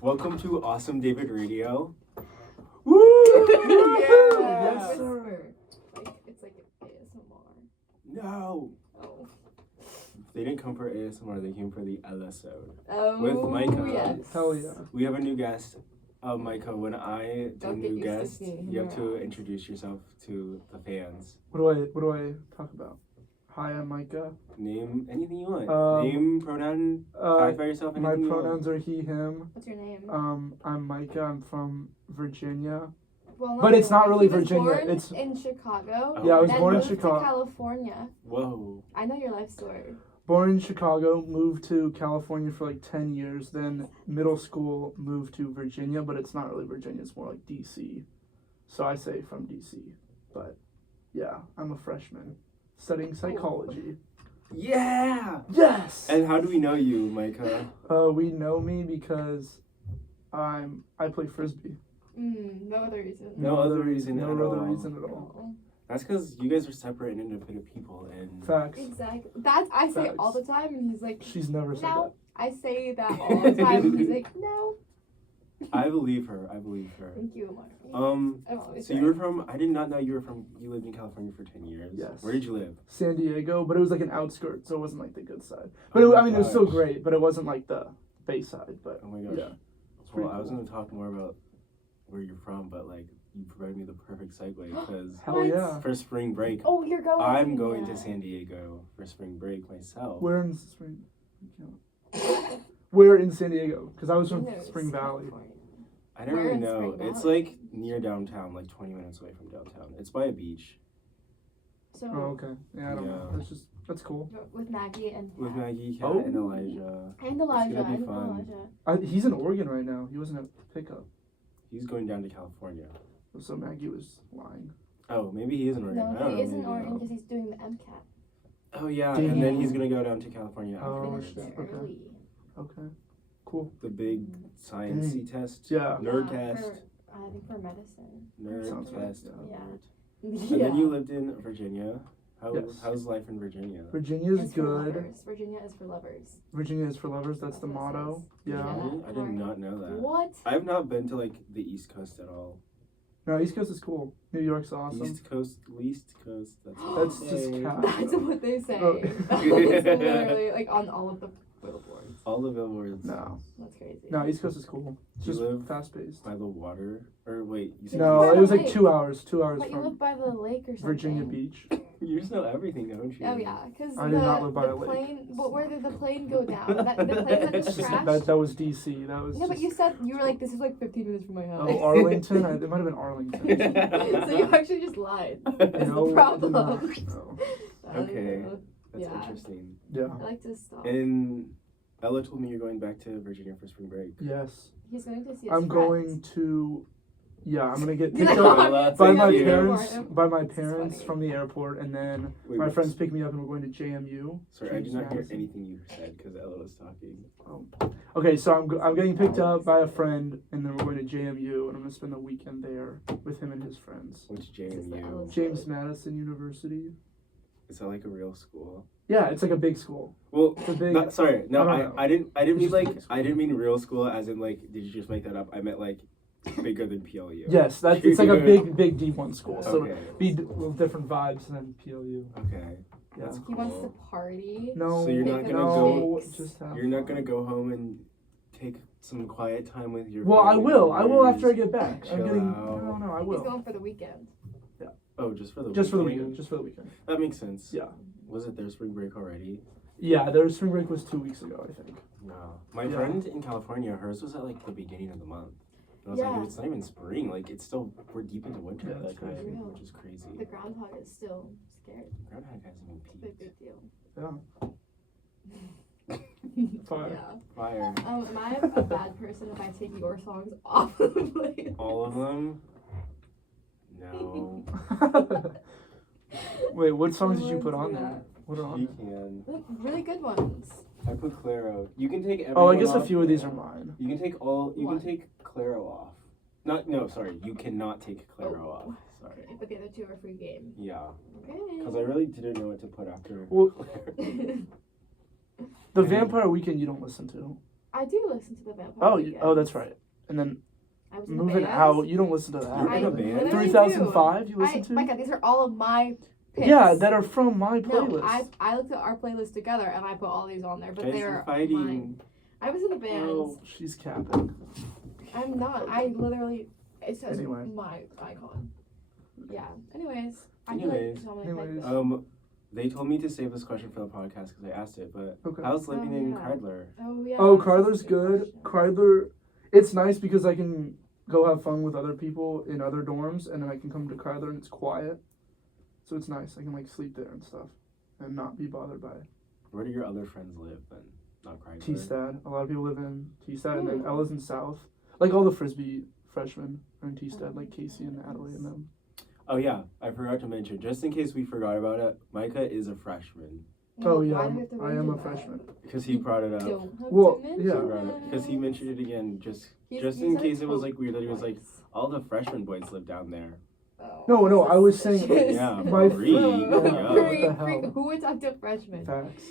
Welcome to Awesome David Radio. Woo! Yes, sir. It's like ASMR. No. Oh. They didn't come for ASMR, they came for the Ella-Sode. Oh, With Micah. yes. Hell yeah. We have a new guest. Micah, when I do a Don't get new used to guest, seeing you have her to eyes. introduce yourself to the fans. What do I talk about? Hi, I'm Micah. Name anything you want. Name, pronoun, fact about yourself, My anything you pronouns are he, him. What's your name? I'm Micah. I'm from Virginia. Well, but it's not really he was Virginia, born it's- in Chicago. Oh, Yeah, I was then born in moved Chicago. to California. Whoa. I know your life story. Born in Chicago, moved to California for like 10 years. Then middle school, moved to Virginia, but it's not really Virginia. It's more like DC. So I say from DC. But yeah, I'm a freshman studying psychology. Yeah! Yes! And how do we know you, Micah? We know me because I play frisbee. No other reason. No other reason No at other all. reason at all. No. That's because you guys are separate and independent people, and Facts. Exactly. That I say Facts. all the time, and he's like, She's never said no. I say that all the time, and he's like, no. I believe her. I believe her. Thank you, Mark. I'm always So you were from? I did not know you lived in California for 10 years. Yes. Where did you live? that. San Diego, but it was like an outskirt, so it wasn't like the good side. But Oh it, my I mean, it was still gosh. great, but it wasn't like the bay side. But Oh my gosh. yeah, Well, I was cool. gonna talk more about where you're from, but like you provided me the perfect segue because Hell What? yeah. for spring break, Oh, you're going. I'm going to Yeah. San Diego for spring break myself. Where in Spring? Where in San Diego? Because I was from No, Spring Valley. California. I don't Where really in know. Spring It's Valley? like near downtown, like 20 minutes away from downtown. It's by a beach. So Oh, okay. Yeah, I don't know. Yeah. That's cool. with Maggie and With Kat. Maggie, Kat, Oh. and Elijah. And Elijah. gonna be And fun. Elijah. He's in Oregon right now. He wasn't at pickup, He's going down to California. so Maggie was lying. Oh, maybe he is in Oregon. I No, don't he know, is in maybe Oregon not. because he's doing the MCAT. Oh yeah, Dang. and then he's gonna go down to California Oh, afterwards. Finished shit. it Okay. early. Okay. Cool. The big sciencey test. Yeah. Nerd Yeah, test. I think for medicine. Nerd Sounds right, test. yeah. Yeah. And then you lived in Virginia. Yes. How's life in Virginia? Virginia's It's for good. lovers. Virginia is for lovers. Virginia is for lovers. That's the That's what it motto. says. Yeah. Yeah. Really? I did not know that. What? I've not been to like the East Coast at all. No, East Coast is cool. New York's awesome. East Coast, least coast. That's That's what just they say. cat. That's what they say. Oh. That's literally like on all of the billboards. All the billboards. No. That's crazy. No, East Coast is cool. It's Do you just live fast paced. by the water, or wait, you said No, by it was the like lake. 2 hours. 2 hours But you from live by the lake or something. Virginia Beach. you just know everything, don't you? Oh yeah, because I did not live by the a lake. plane. But where did the plane go down? That, the plane that It's just just, crashed. that was DC. That was No, but just, you said you were like, this is like 15 minutes from my house. oh, Arlington. It might have been Arlington. So you actually just lied. That's No, the problem. I did not. No. Okay. That's Yeah. interesting. Yeah. I like to stop. And Ella told me you're going back to Virginia for spring break. Yes. He's going to see his I'm friends. going to. Yeah, I'm gonna get He's picked like, up "Oh, Ella, I'm by thank my you. parents. By my This is parents funny. from the airport, and then Wait, my wait, friends pick me up, and we're going to JMU. Sorry, I did not hear Madison. anything you said because Ella was talking. Okay, so I'm getting picked up by a friend, and then we're going to JMU, and I'm gonna spend the weekend there with him and his friends. Which This is the JMU? Ella-Sode. James Madison University. Is that like a real school? Yeah, it's like a big school. Well, It's a big. not, sorry, no, I don't know. I didn't It's mean just like a big I didn't mean real school as in like did you just make that up? I meant like bigger than PLU. Yes, it's like a big D1 school. So Okay. be little different vibes than PLU. Okay. Yeah. That's He wants to cool. party. No, So you're not gonna no, go- just have You're not fun. gonna go home and take some quiet time with your. Well, I family will. I will after I members? get back. I'm Chill getting. out. No, I He's will. going for the weekend. Oh, just for the Just for the weekend? weekend. Just for the weekend. That makes sense. Yeah. Was it their spring break already? Yeah, their spring break was 2 weeks ago, I think. No. My Yeah. friend in California, hers was at like the beginning of the month. And I was like, Yeah. it's not even spring. Like it's still we're deep into winter Yeah, at that's that time, crazy. which is crazy. The groundhog is still scared. Groundhog hasn't even It's a big, peaked. big deal. Yeah. Fire. Yeah. Fire. Am I a bad person if I take your songs off of the playlist? All of them? No. Wait, what songs did you put Someone's on gonna- there? What are on She there? can. Like, really good ones. I put Claro. You can take everyone Oh, I guess a off. few of these are mine. You can take all. You One. can take Claro off. No, sorry. You cannot take Claro Oh. off. Sorry. Okay, but the other two are free game. Yeah. Okay. Because I really didn't know what to put after. Well, Claro. The Vampire Weekend you don't listen to. I do listen to the Vampire Oh, Weekend. that's right. And then I was in the moving bands. out, you don't listen to You're that. in a band? literally 3005 you do. listen to? Micah, these are all of my picks. Yeah, that are from my playlist. No, I looked at our playlist together and I put all these on there, but Guys, they're you're fighting. mine. I was in the bands. Oh, she's capping. I'm not. I literally. It says Anyway. my icon. Yeah. Anyways. Anyways. Anyways. They told me to save this question for the podcast because I asked it, but Okay. how's living in yeah. Kreidler? Oh yeah. Oh, that's Kreidler's a good. question. Kreidler, it's nice because I can go have fun with other people in other dorms, and then I can come to Kreidler and it's quiet. So it's nice. I can like sleep there and stuff and not be bothered by it. Where do your other friends live then? Not Kreidler. T-Stad. A lot of people live in T-Stad, and then Ooh. Ella's in South. Like all the Frisbee freshmen are in T-Stad, like Casey and Natalie and them. Oh yeah, I forgot to mention, just in case we forgot about it, Micah is a freshman. Oh Why yeah, do we have to I am mention a that? freshman. Because he brought it up. Don't have Well, to mention yeah. that. Because he mentioned it again, just He's in said case it was twice. like weird that he was like, all the freshman boys live down there. Oh, No, I was saying- suspicious. Yeah, My freak. friend- Yeah. Freak, What the freak. hell? Who would talk to freshmen? Facts.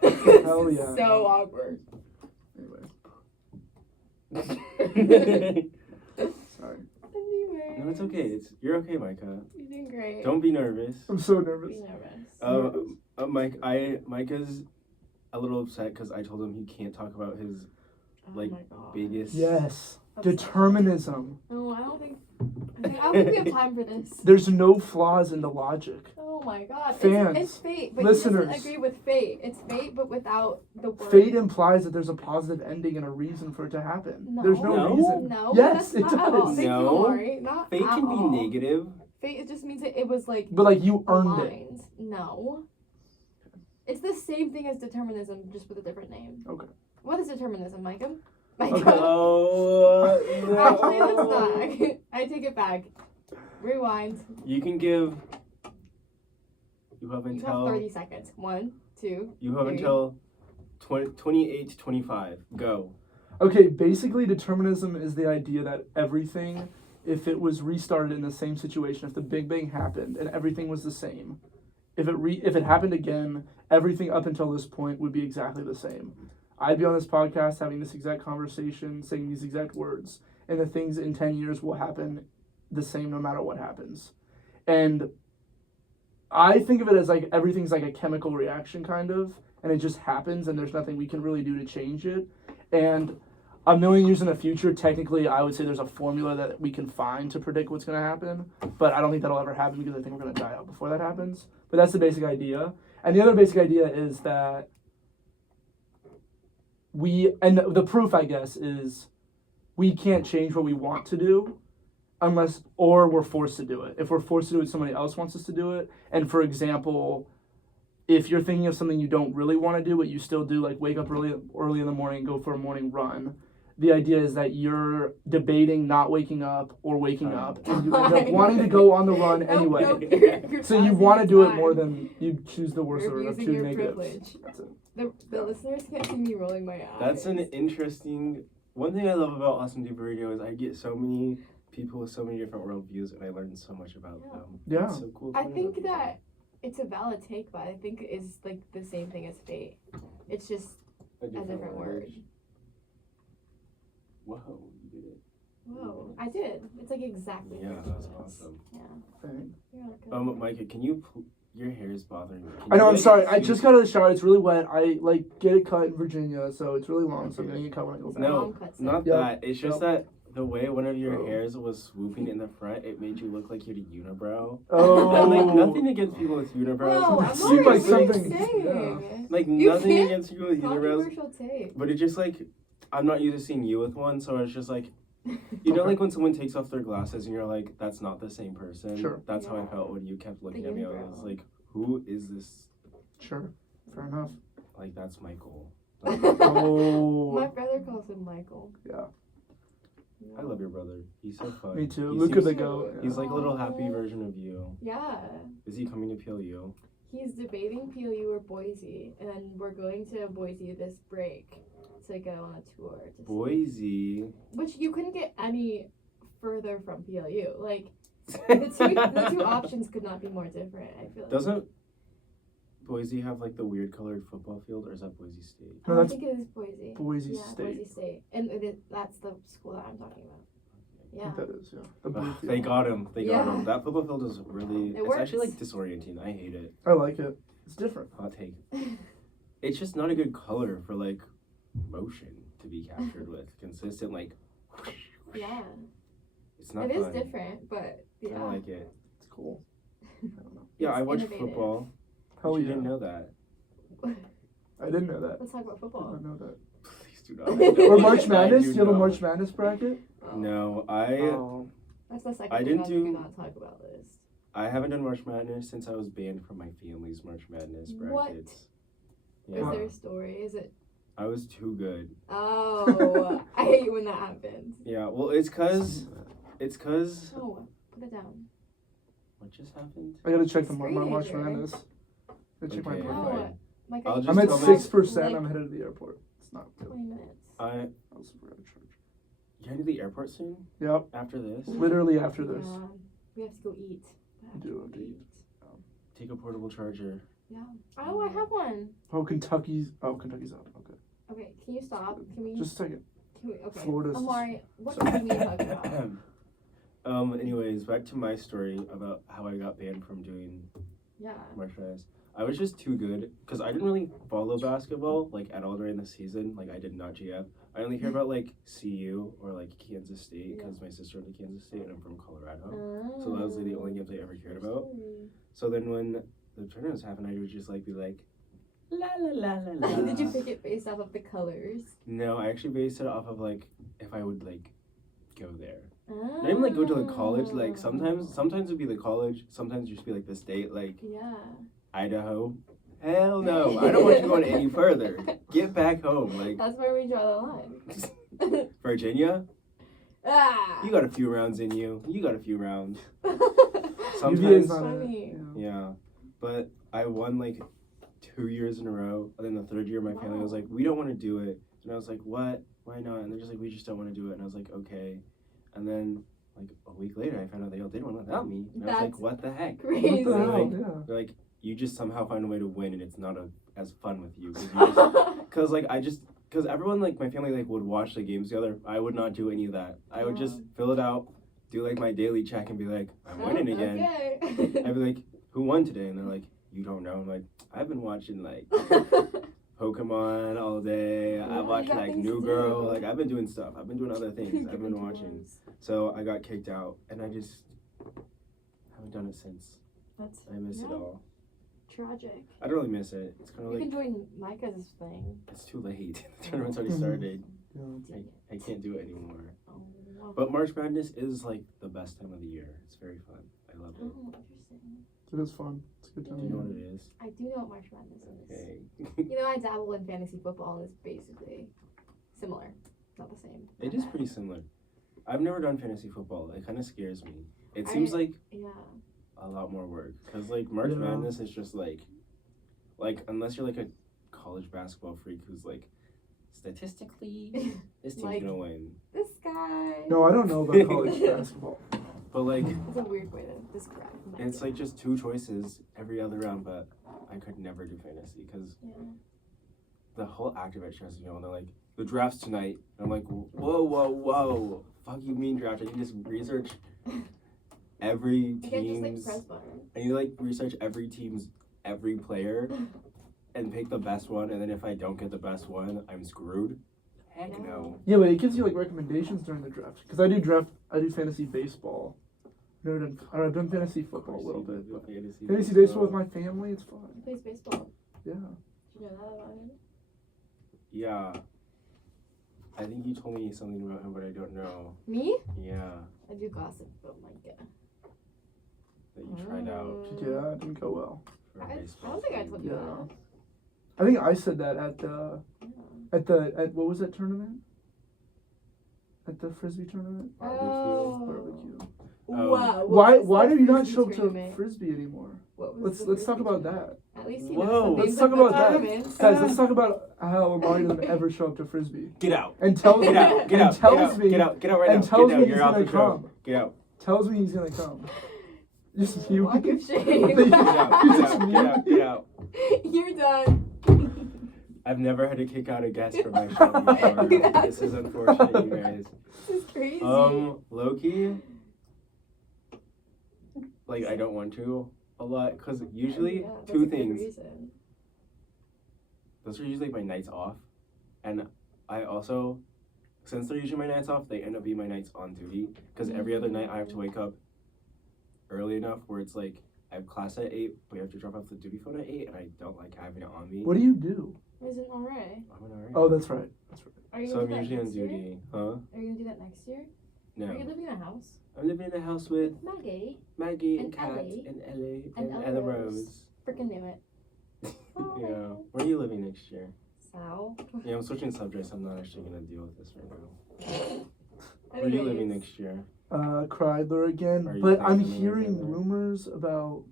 This Hell is yeah. so awkward. Anyway, sorry. Anyway. No, it's okay. You're okay, Micah. You're doing great. Don't be nervous. I'm so nervous. be nervous. Micah's a little upset because I told him he can't talk about his like, oh my God. biggest. Yes. Obsession. Determinism. No, I don't think we have time for this. There's no flaws in the logic. Oh my God. Fans, It's fate, but listeners. he doesn't agree with fate. It's fate, but without the word. Fate implies that there's a positive ending and a reason for it to happen. No. There's no No. reason. No, Yes, that's it not at all. does. Thank you, No. Lori. Not Fate at can all. be negative. Fate, it just means that it was like But like you earned it. aligned. No. It's the same thing as determinism, just with a different name. Okay. What is determinism, Micah? Okay. Oh, no. Actually, that's not. I take it back. Rewind. You can give. You have You have until. 30 seconds. 1, 2. You have three. until 28 to 25. Go. Okay, basically determinism is the idea that everything, if it was restarted in the same situation, if the Big Bang happened and everything was the same, if it happened again, everything up until this point would be exactly the same. I'd be on this podcast having this exact conversation, saying these exact words, and the things in 10 years will happen the same no matter what happens. And I think of it as like everything's like a chemical reaction kind of, and it just happens and there's nothing we can really do to change it. And a million years in the future, technically, I would say there's a formula that we can find to predict what's going to happen, but I don't think that'll ever happen because I think we're going to die out before that happens. But that's the basic idea. And the other basic idea is that the proof, I guess, is we can't change what we want to do or we're forced to do it. If we're forced to do it, somebody else wants us to do it. And for example, if you're thinking of something you don't really want to do, but you still do, like wake up early in the morning and go for a morning run, the idea is that you're debating not waking up or waking up, and you end up wanting to go on the run anyway. You're So you passing want to your do it time. more than you choose the worst You're order of abusing two your negatives. privilege. That's it. The listeners can't see me rolling my eyes. That's an interesting. One thing I love about Awesome Duper Radio is I get so many people with so many different worldviews, and I learn so much about Yeah. them. Yeah. It's so cool. to I learn think about that it's a valid take, but I think it's like the same thing as fate. It's just people. a different word. Whoa, you did it. Whoa, I did. It's like exactly. Yeah, what that was it is. awesome. Yeah. Thing. You're welcome. Micah, can you? Your hair is bothering me. Can I know, you, I'm like, sorry. I speak- just got out of the shower. It's really wet. I get it cut in Virginia, so it's really long. So I'm getting it cut when I go back. No, Mom cuts it. Not Yeah. that. It's just that the way one of your Oh. hairs was swooping in the front, it made you look like you had a unibrow. Oh, And, like, nothing against people with unibrows. No, I'm It not seemed like saying. something- Like, You nothing can't- against people with unibrows. Controversial take. But it just, like, I'm not used to seeing you with one, so it's just, like, you know, Okay. like, when someone takes off their glasses and you're like, that's not the same person. Sure. That's how I Yeah. felt when you kept looking The at me. I was unibrow. like, who is this? Sure. Fair enough. Like, that's Michael. My Oh. brother calls him Michael. Yeah. I love your brother. He's so fun. Me too. He Luca seems- the goat. He's Yeah. like a little happy version of you. Yeah. Is he coming to PLU? He's debating PLU or Boise, and then we're going to Boise this break to go on a tour. To see- Boise. Which you couldn't get any further from PLU. Like, the two options could not be more different, I feel like. Doesn't Boise have like the weird colored football field, or is that Boise State? No, I that's think it is Boise. Boise Yeah, State. Boise State. And that's the school that I'm talking about. I Yeah. think that is, yeah. The blue Ugh, field. they got him. They got Yeah. him. That football field is really. It It's actually works. like disorienting. I hate it. I like it. It's different. Hot take. It's just not a good color for like motion to be captured with. Consistent like. Yeah. It's not. It is fun. different, but I yeah. don't like it. It's cool. I don't know. Yeah, It's I watch innovative. football. Hell But you yeah. didn't know that. I didn't know that. Let's talk about I football. didn't know that. Please do not. Or March Madness? I Do you have a not. March Madness bracket? Oh, No, Oh. That's the second I thing didn't I was do- gonna talk about list. I haven't done March Madness since I was banned from my family's March Madness What? brackets. Is Yeah, there a story? Is it? I was too good. Oh, I hate when that happens. Yeah, well, it's cause Oh, put it down. what just happened? I gotta check my March Screenager. Madness. I check my Okay. profile. No, like I'll just I'm at tell me- 6%. Like I'm headed to the airport. It's not good. 20 minutes. I I was super out of charge. you're heading to the airport soon Yep. after this. Literally after this. We have to go eat. We do have to eat. Take a portable charger. Yeah. Oh, I have one. Oh, Kentucky's out. Okay. Okay, can you stop? Can we? Just a second. Can we? Okay. Florida's- Amari, what are we talking about? Anyways, back to my story about how I got banned from doing Yeah. March Madness. I was just too good because I didn't really follow basketball like at all during the season. Like I did not GF. I only hear about like CU or like Kansas State because my sister went to Kansas State and I'm from Colorado. So that was like, the only games I ever cared about. So then when the tournaments happened, I would just like be like, la la la la la. Did you pick it based off of the colors? No, I actually based it off of like if I would like go there. Not even like go to the college. Like sometimes it'd be the college. Sometimes it'd just be like the state. Like Yeah. Idaho. Hell no, I don't want you going any further. Get back home. Like That's where we draw the line. Virginia, Ah. you got a few rounds in you. You got a few rounds. UVA Sometimes, is not in funny. it. yeah. But I won like 2 years in a row. And then the third year, my family was like, we don't want to do it. And I was like, what? Why not? And they're just like, we just don't want to do it. And I was like, okay. And then like a week later, I found out they all did one without me. And I was like, That's what the heck? Crazy. What the hell? Like- Yeah. They're like, you just somehow find a way to win, and it's not as fun with you. Because everyone, like, my family, like, would watch the games together. I would not do any of that. I would just fill it out, do, like, my daily check, and be like, I'm winning again. Okay. I'd be like, who won today? And they're like, you don't know. I'm like, I've been watching, like, Pokemon all day. Yeah, I watched, you got like, things New to Girl. do. Like, I've been doing stuff. I've been doing other things. I've been watching. So I got kicked out, and I just haven't done it since. That's I miss it yeah. all. tragic. I don't really miss it. It's kind of You like, can join Micah's thing. it's too late. The tournament's already started. Yeah. I can't do it anymore. Oh, But March Madness is like the best time of the year. It's very fun. I love it. interesting. It is fun. It's a good Do time. you know what it is? I do know what March Madness is. Okay. You know, I dabble in fantasy football, and it's basically similar, not the same. It is pretty similar. I've never done fantasy football. It kind of scares me. It I- seems like Yeah. a lot more work because like March Yeah. Madness is just like unless you're like a college basketball freak who's like statistically this team's Like- gonna win. This guy. No, I don't know about college basketball. But like It's a weird way to describe. it's like just two choices every other round. But I could never do fantasy because Yeah. the whole act of it stresses me out. And they're like, the draft's tonight. And I'm like, whoa. Fuck you mean draft? I can just research every You can't just team's. press button. I need to like research every team's every player and pick the best one. And then if I don't get the best one, I'm screwed. Heck no. Yeah, but it gives you like recommendations during the draft. Because I do fantasy baseball. I've done fantasy football a little bit. But fantasy baseball with my family, it's fun. He plays baseball. Yeah. Did you know that about him? Yeah. I think you told me something about him, but I don't know. Me? Yeah. I do gossip about Micah. That you tried out Yeah, it didn't go well. for a I baseball don't think I team. told you Yeah. that. I think I said that at the Yeah. at what was that tournament? At the frisbee tournament? Oh. Barbecue. Oh. Wow. Why do you not show up to tournament? frisbee anymore? What was Let's the talk about frisbee that. At least he Whoa. knows the Let's names talk of the about that. tournaments. Guys, let's talk about how Amari doesn't ever show up to frisbee. Get out. And tells me Get out. Get and out. Get tells out. me Get out. Get out right and now. tells Get me out. he's You're off gonna the show. come. Get out. Tells me he's gonna come. Just you. Walk of shame. Get out, You get just out, mute. get out, get out. You're done. I've never had to kick out a guest from my show before. This is unfortunate, you guys. This is crazy. Low-key, like, I don't want to a lot, because usually, Yeah, that's a two good things. reason. Those are usually my nights off, and I also, since they're usually my nights off, they end up being my nights on duty, because every other night I have to wake up early enough where it's like, I have class at 8, but you have to drop off the duty phone at 8, and I don't like having it on me. What do you do? Is it alright? I'm an RA. Oh, that's right. That's right. Are you So gonna I'm do that usually on next year? duty. Huh? Are you gonna do that next year? No. Are you living in a house? I'm living in a house with Maggie. Maggie and And Kat Ellie. and Ellie And and Ella Ella Rose. Rose. Freaking knew it. Oh, Yeah. man. Where are you living next year? So. Yeah, I'm switching subjects. I'm not actually gonna deal with this right now. Where are you living Anyways. next year? Kreidler again. Are you But I'm thinking of hearing moving there? rumors about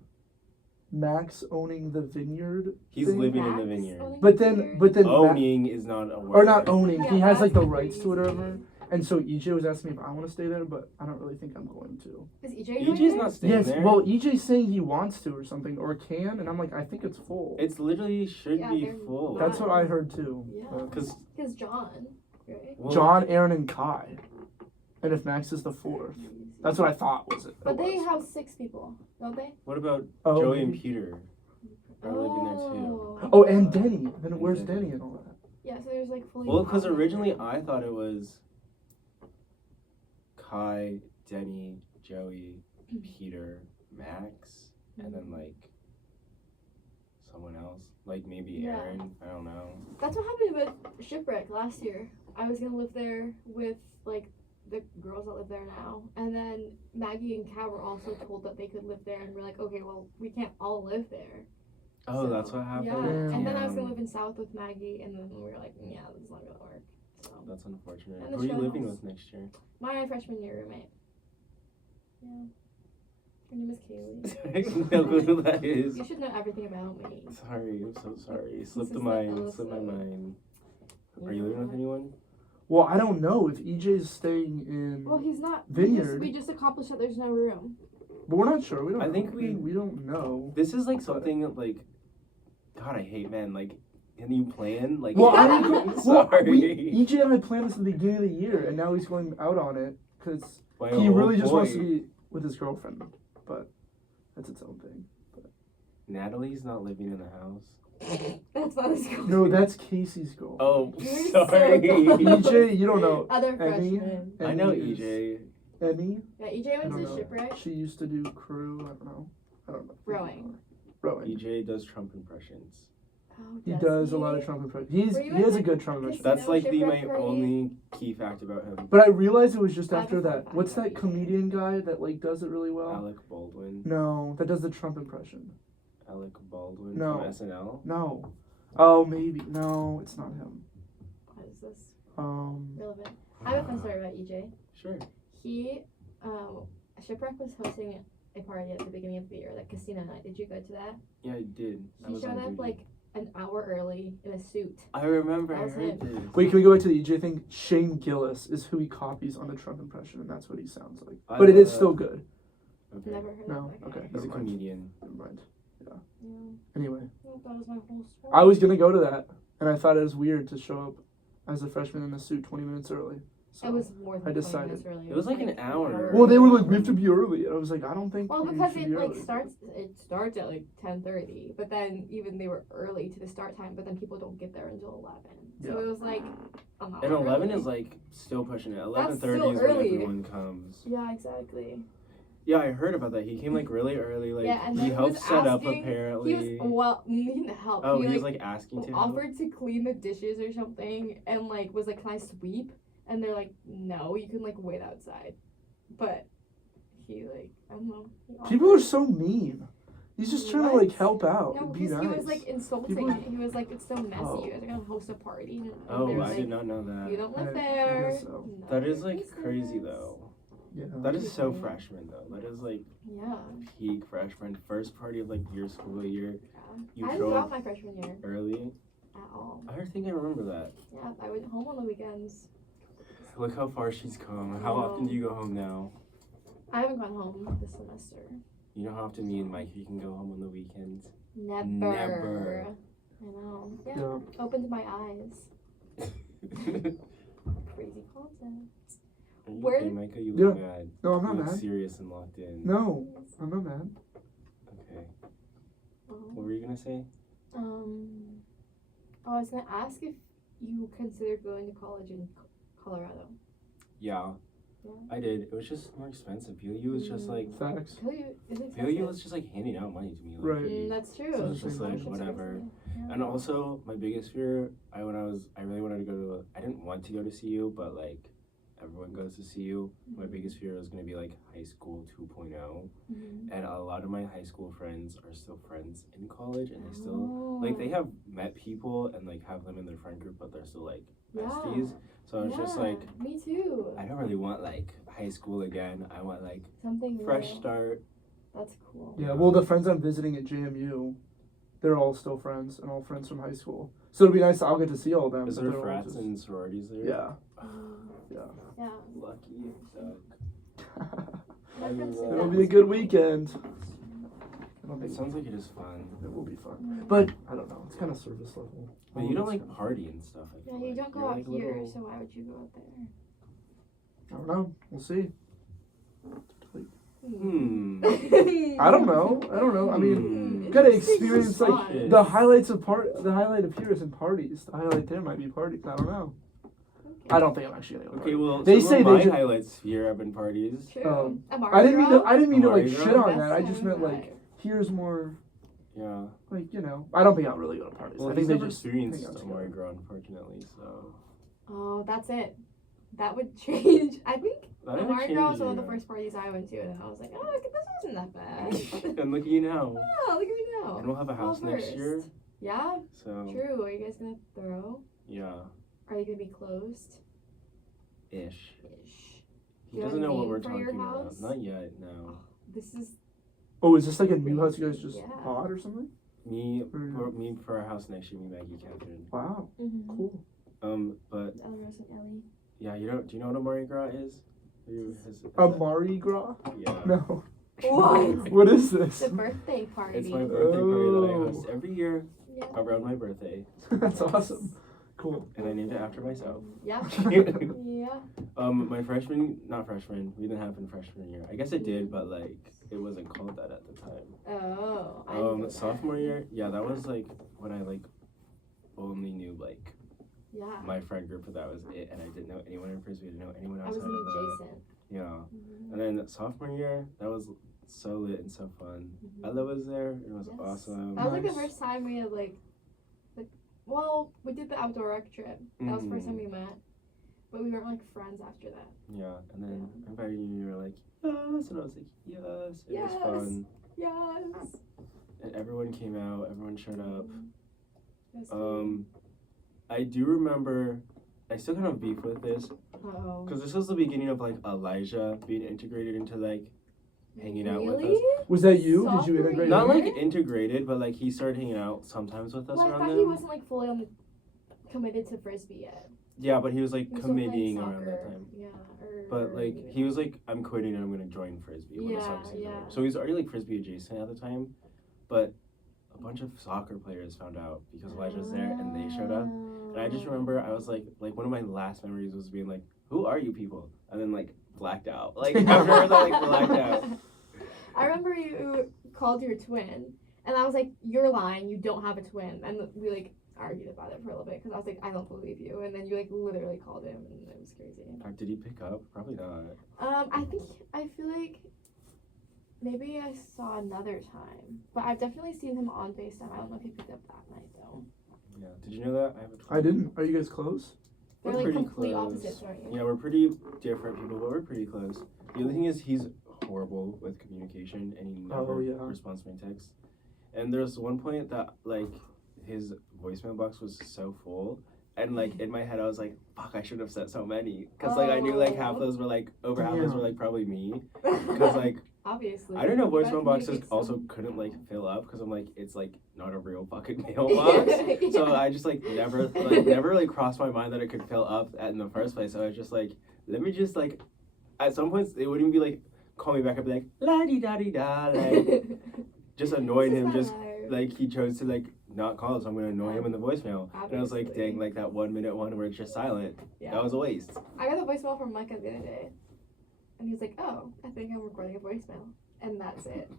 Max owning the vineyard. He's thing. living in the Max vineyard. owning But the then, vineyard? but then, Owning is not a word. or not owning. Yeah, he has like the that's rights to it or crazy. whatever. And so EJ was asking me if I want to stay there, but I don't really think I'm going to. Is EJ doing EJ's it? not staying Yes, there. well, EJ's saying he wants to or something, or can, and I'm like, I think it's full. It's literally should Yeah, be they're full. not. That's what I heard too. Yeah. Because Because John, right? John, Aaron, and Kai. And if Max is the fourth. That's what I thought was it. But they was. have 6 people, don't they? What about Oh, Joey and maybe. Peter? Are living there too. Oh, and Denny. Then where's Denny. Denny and all that? Yeah, so there's like fully. Well, because powered. originally I thought it was Kai, Denny, Joey, Peter, Max, and then like someone else, like maybe Yeah. Aaron. I don't know. That's what happened with Shipwreck last year. I was gonna live there with like the girls that live there now, and then Maggie and Kat were also told that they could live there, and we're like, okay, well, we can't all live there. Oh, So, that's what happened. Yeah, Damn. and then I was gonna live in South with Maggie, and then we were like, yeah, this is not gonna work. So That's unfortunate. And the Who are you living Shells. with next year? my freshman year roommate. Yeah. Her name is Kaylee. I have no clue who that is. You should know everything about me. Sorry, I'm so sorry. Slipped is the the mind. Slipped my Ella-Sode. mind. Are you living with anyone? Well, I don't know if EJ's staying in. Well, he's not. Vineyard. We just accomplished that there's no room. But we're not sure. We don't. I know. think we don't know. This is like something like, God, I hate men. Like, can you plan? Like, Well, I Yeah. didn't. I'm Well, sorry. EJ and I planned this at the beginning of the year, and now he's going out on it because My he whole really just wants to point. be with his girlfriend. But that's its own thing. Natalie's not living in the house. That's not his goal. No, that's Casey's goal. Oh, You're sorry. so dumb. EJ, you don't know. Other Emmy? freshmen. I know Emmy is- EJ. Emmy. Yeah, EJ I went don't to know. Shipwreck. She used to do crew. I don't know. Rowing. Rowing. EJ does Trump impressions. Oh, He does a lot of Trump impressions. Were you He has at a the good Trump impression. casino That's like the my shipwreck party? only key fact about him. But I realized it was just I have after a fun that. fact What's about that EJ. comedian guy that like does it really well? Alec Baldwin. No, that does the Trump impression. Alec Baldwin No. from SNL. No. Oh, maybe. No, it's not him. Why is this Relevant. relevant? I have a fun story about EJ. Sure. He, Shipwreck was hosting a party at the beginning of the year, like casino night. Did you go to that? Yeah, I did. I He was showed on up duty. like an hour early in a suit. I remember. That I was heard this. Wait, can we go back to the EJ thing? Shane Gillis is who he copies on the Trump impression, and that's what he sounds like. I But it is love- still good. Okay. Never heard No, of that okay. He's a Never mind. comedian. Never mind. Yeah. Anyway, Well, that was my whole story. I was gonna go to that, and I thought it was weird to show up as a freshman in a suit 20 minutes early. So It was more than I 20 decided. minutes early. It was like an hour. Well, they were like, we have to be early. And I was like, I don't think. Well, you because should it be like early. starts at like 10:30, but then even they were early to the start time, but then people don't get there until 11. So Yeah. it was like, I'm not And 11 early. is like still pushing it. That's 11:30 still is when early. everyone comes. Yeah, exactly. Yeah, I heard about that. He came like really early. Like Yeah, and he then helped was set up asking- apparently. He didn't help. Oh, he he was like asking to help. offered to clean the dishes or something, and like was like, "Can I sweep?" And they're like, "No, you can like wait outside." But he like, I don't know. he People are offered. so mean. He's just trying to What? like help out No, and be because nice. he was like insulting People- it. He was like, "It's so messy. Oh. You guys are gonna host a party." And Oh, they were I like, did not know that. You don't I- live I there. guess so. No That is one like lives crazy there. though. Yeah. That is so Yeah. freshman though. That is like Yeah. peak freshman. First party of like your school year. Yeah. You I didn't show go out up my freshman year early. at all. I think I remember that. Yeah, I went home on the weekends. Look how far she's come. How No. often do you go home now? I haven't gone home this semester. You know how often me and Micah can go home on the weekends? Never. Never. I know. Yeah. Yeah. Opened my eyes. Crazy content. Are you Where- okay, Micah? You look Yeah. mad. No, I'm You not look mad. serious and locked in. No, I'm not mad. Okay. What were you gonna say? I was gonna ask if you considered going to college in Colorado. Yeah, Yeah. I did. It was just more expensive. PLU was just like Facts. Is it PLU was just like handing out money to me. Like, Right. That's true. So it's just like That's whatever. crazy. Yeah. And also my biggest fear, I really wanted to go to. I didn't want to go to CU, but like everyone goes to CU. My biggest fear was gonna be like high school 2.0, Mhm. and a lot of my high school friends are still friends in college, and they still Oh. like they have met people and like have them in their friend group, but they're still like Yeah. besties. So it's just like me too. I don't really want like high school again. I want like Something fresh real. start. That's cool. Yeah, well, the friends I'm visiting at JMU, they're all still friends and all friends from high school. So it'll be nice. I'll get to see all of them. Is but there they're all frats just- and sororities there? Yeah. Yeah. Yeah. Lucky you, Doug. My friends say It'll that. be a good weekend. It'll be, It sounds like it is fun. it will be fun. But I don't know. It's kind of service level. But you don't like party and stuff. I Yeah, feel you like. don't go You're, out like, here, little- so why would you go out there? I don't know. We'll see. I don't know. I mean, gotta experience like the highlights of the highlight of here is in parties. The highlight there might be parties. I don't know. I don't think I'm actually gonna go. Okay, well, They some say of they my ju- hights here have been parties. True. I didn't mean to. I didn't mean to like Mardi shit Gras? on that. I just meant like here's more Yeah. like I don't think I'll really go to parties. Well, I he's think they never just hang experienced out a Mardi together. Gras, unfortunately. So Oh, that's it. That would change. I think that would Mardi Gras was change one of the you. first parties I went to, and I was like, oh, this wasn't that bad. And look at you now. Oh, look at me now. And we'll have a house next year. Yeah, So true. Are you guys gonna throw? yeah, Are you gonna be closed? ish. Ish. He Do you have doesn't a know what name we're for your talking about. house? Not yet. No. This is Oh, is this like a new house you guys just Yeah. bought or something? Me Mm. me for our house next year. Me, Maggie, Catherine. Wow, cool. But Elrose and Ellie. yeah, do you know what a Mardi Gras is? A Mardi Gras? Yeah. No. What? What is this? It's a birthday party. It's my birthday party that I Oh. host every year Yeah. around my birthday, That's awesome. Cool. and I named it after myself. Yeah. Yeah. My not freshman, we didn't have in freshman year. I guess it did, but like it wasn't called that at the time. Oh. I didn't know that. Sophomore year, yeah, that was like when I like only knew like Yeah. my friend group, but that was it, and I didn't know anyone in Frisbee, didn't know anyone I was outside in of that. adjacent. Yeah, Mhm. and then sophomore year, that was so lit and so fun. Mhm. Ella was there, it was Yes. awesome. That was like the Nice. first time we had well, we did the outdoor rec trip. That was the first time we met. But we weren't like friends after that. Yeah, and then I invited you, and you were like, yes, and I was like, yes, it Yes. was fun. Yes. And everyone came out, everyone showed up. It was fun. I do remember, I still kind of beef with this, Uh-oh. because this was the beginning of like Elijah being integrated into like hanging out with us. Really? Was that you? Did Sophomore you integrate? Not year? like integrated, but like he started hanging out sometimes with us Well, I around thought them. he wasn't like fully committed to frisbee yet. Yeah, but he was like He was still playing committing around soccer. that time. Yeah. But like he was like, I'm quitting and I'm gonna join frisbee when the Yeah, soccer season yeah. over. So he was already like frisbee adjacent at the time, but a bunch of soccer players found out because Elijah was there and they showed up. And I just remember I was like one of my last memories was being like, who are you people? And then like blacked out. Like afterwards I like blacked out. I remember you called your twin, and I was like, "You're lying. You don't have a twin." And we like argued about it for a little bit because I was like, "I don't believe you." And then you like literally called him, and it was crazy. Did he pick up? Probably not. I feel like maybe I saw another time, but I've definitely seen him on FaceTime. I don't know if he picked up that night though. Yeah. Did you know that? I have a twin. I didn't. Are you guys close? They're We're like pretty complete close. opposites, aren't you? Yeah, we're pretty different people, but we're pretty close. The other thing is he's horrible with communication and he never responds to my texts. And there's one point that like his voicemail box was so full, and like in my head I was like, fuck, I should have sent so many, because like I knew like half those were like over half those were like probably me, because like Obviously. I don't know, You gotta voicemail boxes communicate also some- couldn't like fill up because I'm like it's like not a real fucking mailbox. So I just like never like crossed my mind that it could fill up in the first place. So I was just like, let me just like, at some points it wouldn't be like call me back, I'd be like, la-di-da-di-da, like, just annoyed him, just, like, he chose to, like, not call, so I'm gonna annoy him in the voicemail. And I was like, dang, like, that 1 minute one where it's just silent. Yeah. That was a waste. I got a voicemail from Micah the other day, and he was like, oh, I think I'm recording a voicemail. And that's it.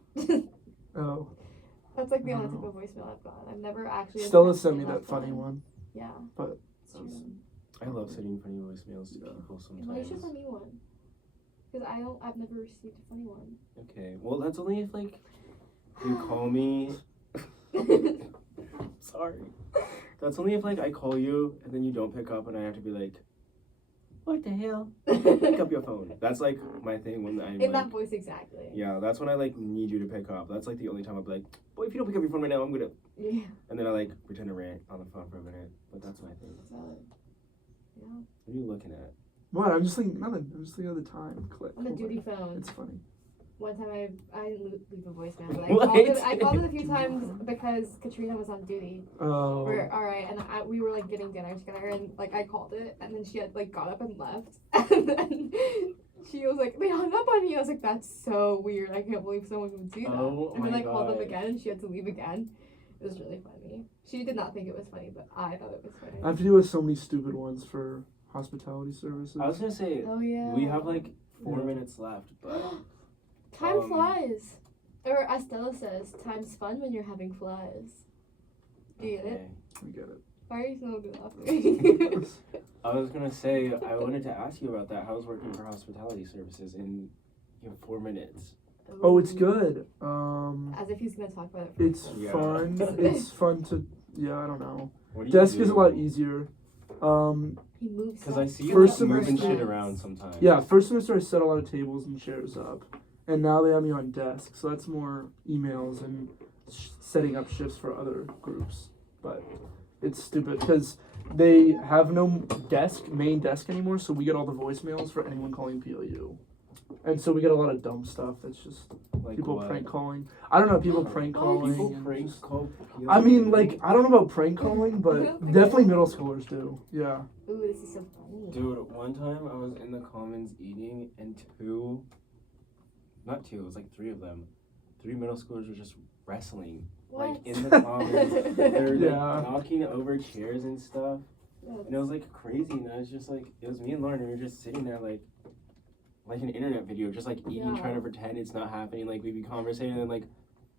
Oh. That's like the only type of voicemail I've gotten. I've never actually. Stella sent me that funny one. Yeah. But it's true. I love sending funny voicemails to people sometimes. Well, you should send me one. Because I've never received a funny one. Okay, well, that's only if, like, you call me. Sorry. That's only if, like, I call you and then you don't pick up and I have to be like, what the hell? Pick up your phone. That's, like, my thing when I'm, in like, that voice, exactly. yeah, that's when I, like, need you to pick up. That's, like, the only time I'll be like, boy, if you don't pick up your phone right now, I'm gonna. Yeah. And then I, like, pretend to rant on the phone for a minute. But that's my thing. So, yeah. What are you looking at? what? I'm just thinking nothing. I'm just thinking of the time. Click. On the duty phone. It's funny. One time I didn't leave a voicemail, but What? I called it a few times because Katrina was on duty. Oh. We're alright, and we were like getting dinner together, and like I called it, and then she had like got up and left, and then she was like, they hung up on me. I was like, that's so weird. I can't believe someone would do that. Oh and then my I called them gosh. again, and she had to leave again. It was really funny. She did not think it was funny, but I thought it was funny. I have to deal with so many stupid ones for hospitality services. I was gonna say, Oh yeah. we have, like, 4 Yeah. minutes left, but. Time flies. Or as Stella says, time's fun when you're having flies. Do you get it? I get it. Why are you so good laughing? I was gonna say, I wanted to ask you about that. How's working for hospitality services in 4 minutes? Oh, it's good. As if he's gonna talk about it. It's Yeah. fun. It's fun to. Yeah, I don't know. What do you Desk do? is a lot easier. He moves. Because I see you First like, moving semester- shit around sometimes. Yeah, first semester I set a lot of tables and chairs up, and now they have me on desk, so that's more emails and setting up shifts for other groups. But it's stupid because they have no main desk anymore, so we get all the voicemails for anyone calling PLU. And so we get a lot of dumb stuff that's just Like people what? prank calling. I don't know, people prank What? calling. People and prank just- call PLU? I mean, like, I don't know about prank calling, but definitely middle schoolers do. Yeah. Ooh, this is so funny. Dude, one time I was in the Commons eating and it was like 3 of them. 3 middle schoolers were just wrestling. What? Like in the Commons. They're like Yeah. knocking over chairs and stuff. Yeah. And it was like crazy, and I was just like, it was me and Lauren, and we were just sitting there like an internet video, just like eating, Yeah. trying to pretend it's not happening. Like we'd be conversating, and then like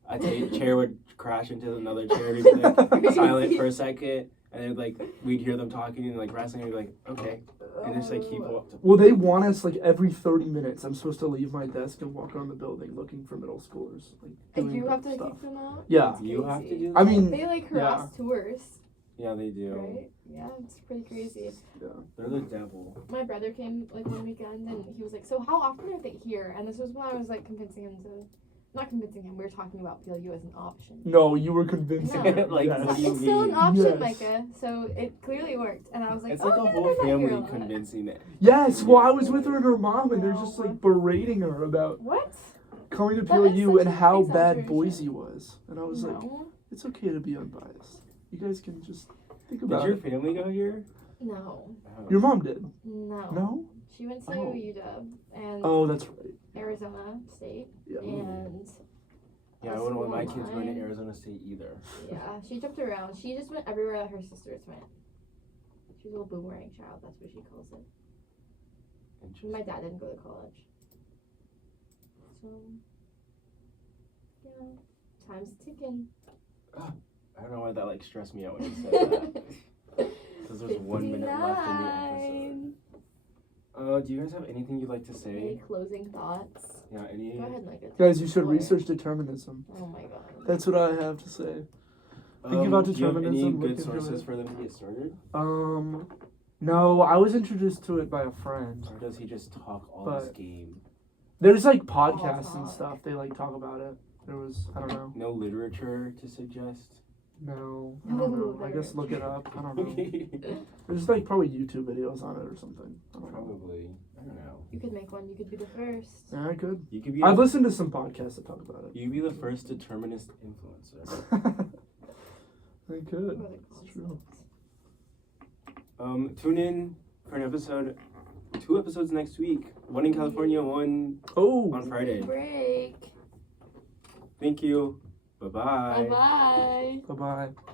a chair would crash into another chair, we'd be like silent for a second, and then like we'd hear them talking and like wrestling, and we'd be like, okay, and just like keep up. Well, they want us like every 30 minutes. I'm supposed to leave my desk and walk around the building looking for middle schoolers. Like, And doing you have to stuff. kick them out? Yeah. That's You have to crazy. do. I mean, They like harass tourists, yeah, they do. right? Yeah, it's pretty crazy. They're the devil. My brother came like one weekend and he was like, so how often are they here? And this was when I was like not convincing him, we were talking about PLU as an option. No, you were convincing No. them. Like, Yes. what do you It's still an mean? option, Yes. Micah. So it clearly worked. And I was like, It's oh, like a yeah, whole they're not here a family lot. convincing it. Yes, well, I was with her and her mom, and they're just No. like berating her about What? coming to That is PLU such and an how bad exaggeration. Boise was. And I was like, No. it's okay to be unbiased. You guys can just think Did about your it. family go here? No. Oh. Your mom did. No. No? She went to Oh. UW and Oh, that's right. Arizona State. Yeah. And Yeah, I a wouldn't want my school kids going to line. Arizona State either. Yeah, she jumped around. She just went everywhere that her sisters went. She's a little boomerang child, that's what she calls it. Interesting. My dad didn't go to college. So, yeah, time's ticking. I don't know why that like stressed me out when you said that. Because there's 1 minute left in the episode. 59. Do you guys have anything you'd like to Any say? closing thoughts? Yeah, any? Go ahead, Micah. Guys, you should Boy. research determinism. Oh my god. That's what I have to say. Think about do you have any determinism, good look into sources it. for them to get started? No, I was introduced to it by a friend. Or does he just talk all this But- game? There's like podcasts and talk. stuff. They like talk about it. There was, I don't know. No literature to suggest? No, I don't know. I guess look it up. I don't know. There's like probably YouTube videos on it or something. I don't know. Probably. I don't know. You could make one. You could be the first. Yeah, I could. You could be. I've listened to some podcasts that talk about You could be the first determinist influencer. it. I could. What are they It's true. called? Tune in for an episode 2 episodes next week. One in California, one Oh. on Friday. Break. Thank you. Bye-bye. Bye bye. Bye bye.